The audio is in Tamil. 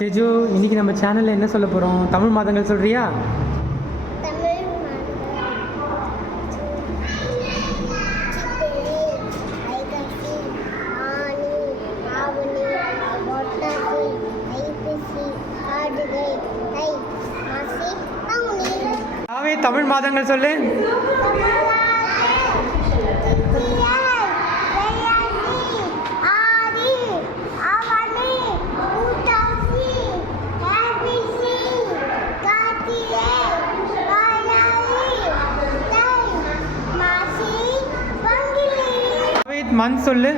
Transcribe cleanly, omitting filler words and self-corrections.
செஜு, இன்னைக்கு நம்ம சேனலில் என்ன சொல்ல போகிறோம்? தமிழ் மாதங்கள் சொல்கிறியா? தமிழ் மாதங்கள் சொல்லு. மந்த் சொல்லு.